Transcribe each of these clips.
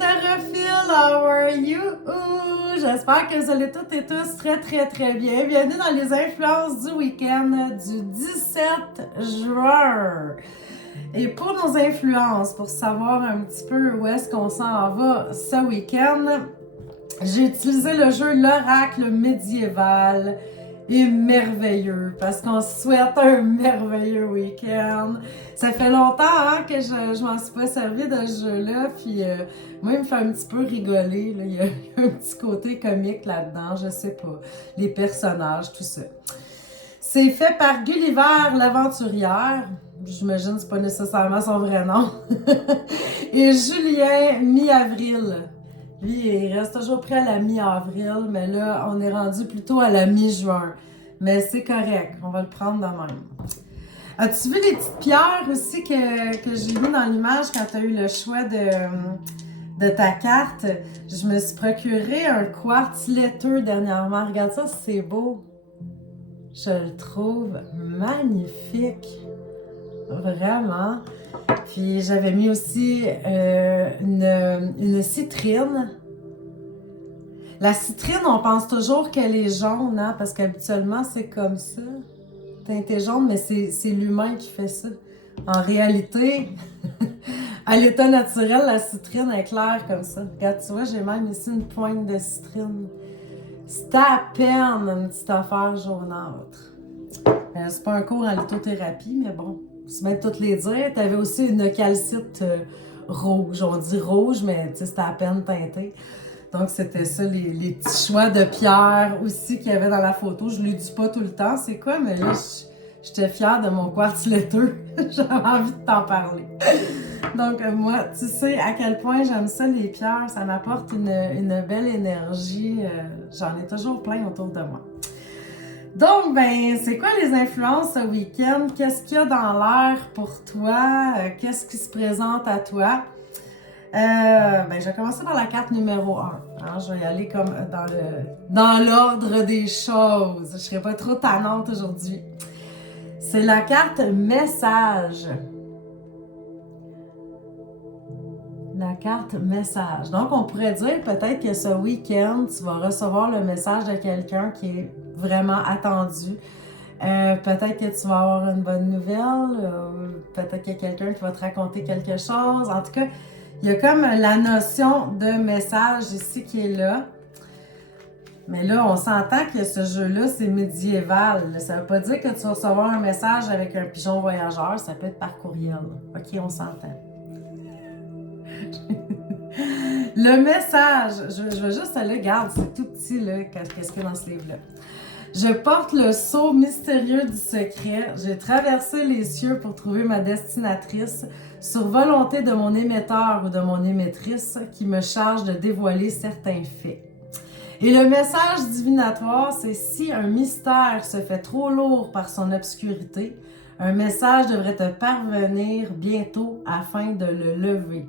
Refill, how are you? J'espère que vous allez toutes et tous très bien. Bienvenue dans les influences du week-end du 17 juin. Et pour nos influences, pour savoir un petit peu où est-ce qu'on s'en va ce week-end, j'ai utilisé le jeu L'Oracle médiéval et merveilleux parce qu'on se souhaite un merveilleux week-end. Ça fait longtemps que je m'en suis pas servi de ce jeu-là, puis moi, il me fait un petit peu rigoler. Là. Il y a un petit côté comique là-dedans, je sais pas. Les personnages, tout ça. C'est fait par Gulliver l'Aventurière. J'imagine que c'est pas nécessairement son vrai nom. Et Julien Mi-Avril. Lui, il reste toujours prêt à la mi-avril, mais là, on est rendu plutôt à la mi-juin. Mais c'est correct, on va le prendre de même. As-tu vu les petites pierres aussi que j'ai mis dans l'image quand tu as eu le choix de ta carte? Je me suis procuré un quartz laiteux dernièrement. Regarde ça, c'est beau. Je le trouve magnifique. Vraiment. Puis j'avais mis aussi une citrine. La citrine, on pense toujours qu'elle est jaune, hein, parce qu'habituellement, c'est comme ça. Teintée jaune, mais c'est l'humain qui fait ça. En réalité, à l'état naturel, la citrine est claire comme ça. Regarde, tu vois, j'ai même ici une pointe de citrine. C'est à peine une petite affaire jaunâtre. C'est pas un cours en lithothérapie, mais bon. Tu mets toutes les dire. Tu avais aussi une calcite rouge. On dit rouge, mais c'était à peine teinté. Donc, c'était ça, les petits choix de pierre aussi qu'il y avait dans la photo. Je ne le dis pas tout le temps, c'est quoi, mais là, j'étais fière de mon quartz laiteux. J'avais envie de t'en parler. Donc, moi, tu sais à quel point j'aime ça, les pierres. Ça m'apporte une belle énergie. J'en ai toujours plein autour de moi. Donc, ben, c'est quoi les influences ce week-end? Qu'est-ce qu'il y a dans l'air pour toi? Qu'est-ce qui se présente à toi? Ben, je vais commencer par la carte numéro 1. Hein? Je vais y aller comme dans l'ordre des choses. Je ne serai pas trop tannante aujourd'hui. C'est la carte message. La carte message. Donc, on pourrait dire peut-être que ce week-end, tu vas recevoir le message de quelqu'un qui est vraiment attendu. Peut-être que tu vas avoir une bonne nouvelle. Peut-être qu'il y a quelqu'un qui va te raconter quelque chose. En tout cas, il y a comme la notion de message ici qui est là. Mais là, on s'entend que ce jeu-là, c'est médiéval. Ça ne veut pas dire que tu vas recevoir un message avec un pigeon voyageur. Ça peut être par courriel. OK, on s'entend. Le message, je vais juste aller, regarde, c'est tout petit, là, qu'est-ce qu'il y a dans ce livre-là. Je porte le sceau mystérieux du secret. J'ai traversé les cieux pour trouver ma destinatrice, sur volonté de mon émetteur ou de mon émettrice qui me charge de dévoiler certains faits. Et le message divinatoire, c'est si un mystère se fait trop lourd par son obscurité, un message devrait te parvenir bientôt afin de le lever.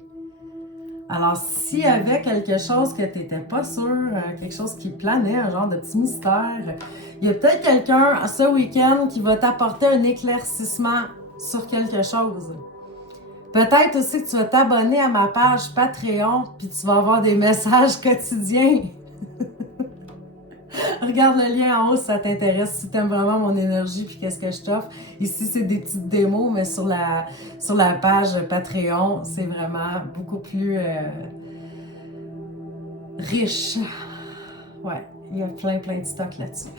Alors, s'il y avait quelque chose que tu n'étais pas sûr, quelque chose qui planait, un genre de petit mystère, il y a peut-être quelqu'un ce week-end qui va t'apporter un éclaircissement sur quelque chose. Peut-être aussi que tu vas t'abonner à ma page Patreon, puis tu vas avoir des messages quotidiens. Regarde le lien en haut si ça t'intéresse, si tu aimes vraiment mon énergie puis qu'est-ce que je t'offre. Ici, c'est des petites démos, mais sur la page Patreon, c'est vraiment beaucoup plus riche. Ouais, il y a plein de stocks là-dessus.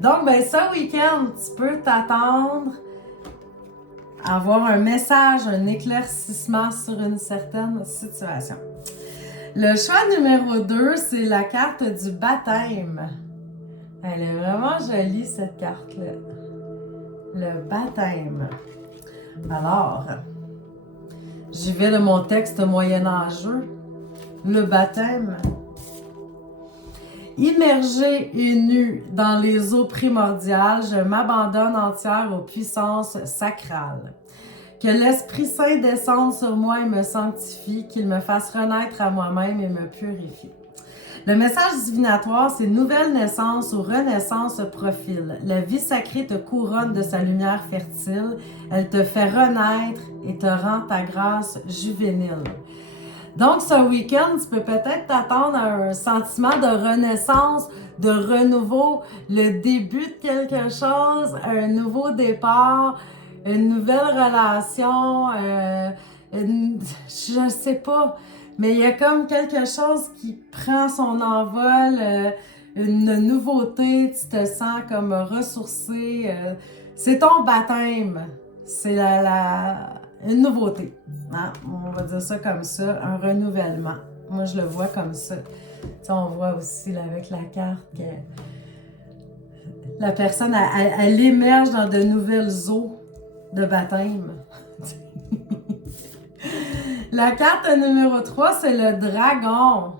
Donc, ben, ce week-end, tu peux t'attendre à avoir un message, un éclaircissement sur une certaine situation. Le choix numéro 2, c'est la carte du baptême. Elle est vraiment jolie, cette carte-là. Le baptême. Alors, j'y vais de mon texte moyenâgeux. Le baptême. Immergée et nue dans les eaux primordiales, je m'abandonne entière aux puissances sacrales. Que l'Esprit Saint descende sur moi et me sanctifie, qu'il me fasse renaître à moi-même et me purifie. Le message divinatoire, c'est nouvelle naissance ou renaissance profile. La vie sacrée te couronne de sa lumière fertile. Elle te fait renaître et te rend ta grâce juvénile. Donc, ce week-end, tu peux peut-être t'attendre à un sentiment de renaissance, de renouveau, le début de quelque chose, un nouveau départ, une nouvelle relation, je sais pas, mais il y a comme quelque chose qui prend son envol, une nouveauté, tu te sens comme ressourcé, c'est ton baptême, c'est une nouveauté, hein? On va dire ça comme ça, un renouvellement. Moi, je le vois comme ça. Tu sais, on voit aussi là, avec la carte que la personne, elle émerge dans de nouvelles eaux de baptême. La carte numéro 3, c'est le dragon.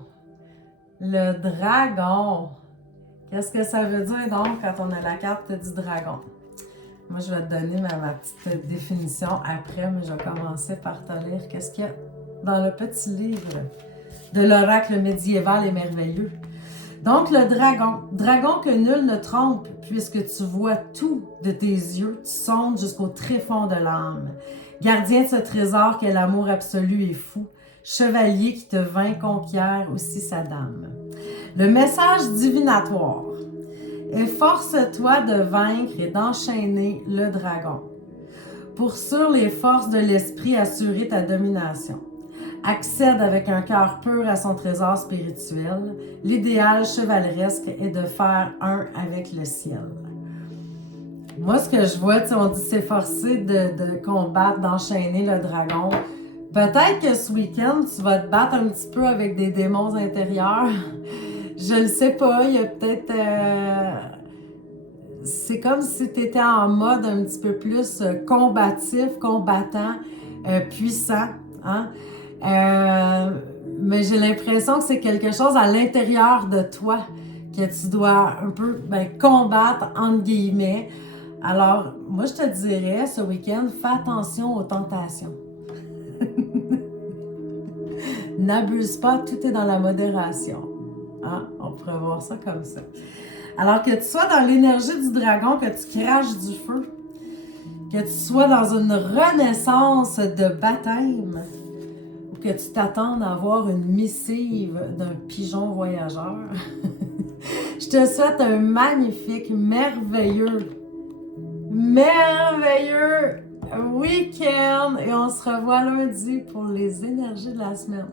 Le dragon. Qu'est-ce que ça veut dire donc quand on a la carte du dragon? Moi, je vais te donner ma petite définition après, mais je vais commencer par te lire qu'est-ce qu'il y a dans le petit livre de l'oracle médiéval et merveilleux. Donc, le dragon. Dragon que nul ne trompe, puisque tu vois tout de tes yeux, tu sondes jusqu'au tréfonds de l'âme. Gardien de ce trésor qu'est l'amour absolu et fou, chevalier qui te vainc conquiert aussi sa dame. Le message divinatoire. Efforce-toi de vaincre et d'enchaîner le dragon. Pour sur les forces de l'esprit assurer ta domination. Accède avec un cœur pur à son trésor spirituel. L'idéal chevaleresque est de faire un avec le ciel. Moi, ce que je vois, on dit s'efforcer de combattre, d'enchaîner le dragon. Peut-être que ce week-end, tu vas te battre un petit peu avec des démons intérieurs. Je le sais pas, il y a peut-être... c'est comme si tu étais en mode un petit peu plus combatif, combattant, puissant. Hein? Mais j'ai l'impression que c'est quelque chose à l'intérieur de toi que tu dois un peu combattre, entre guillemets. Alors, moi, je te dirais, ce week-end, fais attention aux tentations. N'abuse pas, tout est dans la modération. Hein? On pourrait voir ça comme ça. Alors que tu sois dans l'énergie du dragon, que tu craches du feu, que tu sois dans une renaissance de baptême, ou que tu t'attendes à avoir une missive d'un pigeon voyageur, je te souhaite un magnifique, merveilleux week-end et on se revoit lundi pour les énergies de la semaine.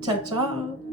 Ciao, ciao!